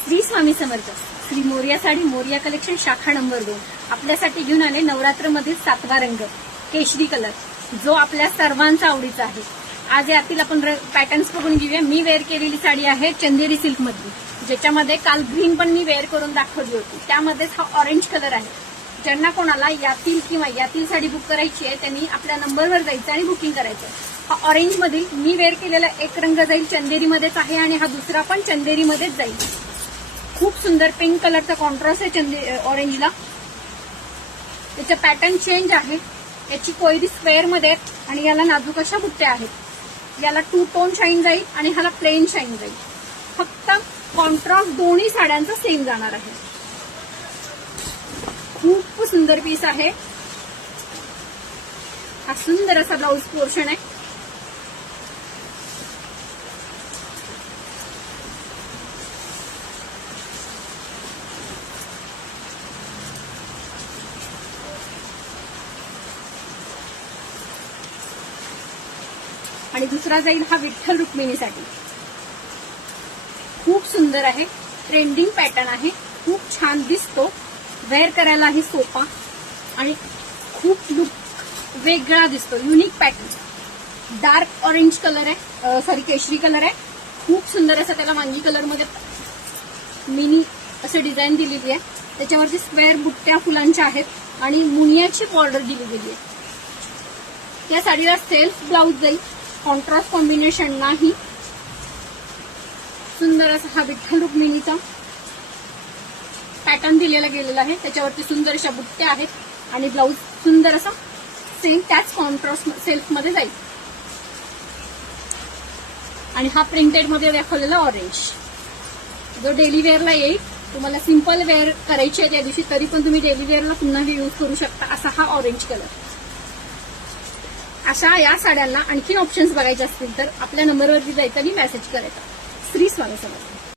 Shri Swami Samarth. Shri Moriya sari Moriya collection शाखा number 2 आपल्यासाठी घेऊन आले नवरात्रमधील 7वा रंग केशरी कलर, जो आपल्या सर्वांचा आवडीचा आहे. आज यातील आपण पॅटर्न्स बघून घेऊया. मी वेअर केलेली साडी आहे चंदेरी सिल्क मधली, ज्याच्यामध्ये काल ग्रीन पण मी वेअर करून दाखवली होती. त्यामध्येच हा ऑरेंज कलर आहे. ज्यांना कोणाला यातील किंवा यातील साडी बुक करायची आहे त्यांनी आपल्या नंबरवर जायचं आणि बुकिंग करायचं. हा ऑरेंज मधील मी वेअर केलेला एक रंग जाईल चंदेरीमध्येच आहे आणि हा दुसरा पण चंदेरीमध्येच जाईल. खूप सुंदर पिंक कलरचा कॉन्ट्रास्ट आहे ऑरेंजला. त्याचं पॅटर्न चेंज आहे. याची कोयरी स्क्वेअर मध्ये आणि याला नाजूक अशा बुट्ट्या आहेत. याला 2 टोन शाईन जाईल आणि ह्याला प्लेन शाईन जाईल. फक्त कॉन्ट्रास्ट दोन्ही साड्यांचा सेम जाणार आहे. खूप सुंदर पीस आहे. हा सुंदर असा ब्लाउज पोर्शन आहे. आणि दुसरा जाईल हा विठ्ठल रुक्मिणीसाठी. खूप सुंदर आहे. ट्रेंडिंग पॅटर्न आहे. खूप छान दिसतो. वेअर करायलाही सोपा आणि खूप लुक वेगळा दिसतो. Unique pattern. Dark orange colour आहे, सॉरी केशरी कलर आहे. खूप सुंदर असं त्याला वांगी कलर मध्ये मिनी असं डिझाईन दिलेली आहे. त्याच्यावरती स्क्वेअर बुट्ट्या फुलांच्या आहेत आणि मुनियाची बॉर्डर दिली गेली आहे. त्या साडीला सेल्फ ब्लाउज जाईल. कॉन्ट्रास्ट कॉम्बिनेशन नाही. सुंदर असा हा विठ्ठल रुक्मिणीचा पॅटर्न दिलेला गेलेला आहे. त्याच्यावरती सुंदर अशा बुट्ट्या आहेत आणि ब्लाउज सुंदर असा सेम त्याच कॉन्ट्रास्ट सेल्फ मध्ये जाईल. आणि हा प्रिंटेड मध्ये दाखवलेला ऑरेंज, जो डेली वेअरला येईल. तुम्हाला सिंपल वेअर करायची आहे त्या दिवशी, तरी पण तुम्ही डेली वेअरला पुन्हा यूज करू शकता. असा हा ऑरेंज कलर. अशा या साड्यांना आणखी ऑप्शन्स बघायचे असतील तर आपल्या नंबरवरती जायचं आणि मेसेज करायचा. श्री स्वामी समर्थ.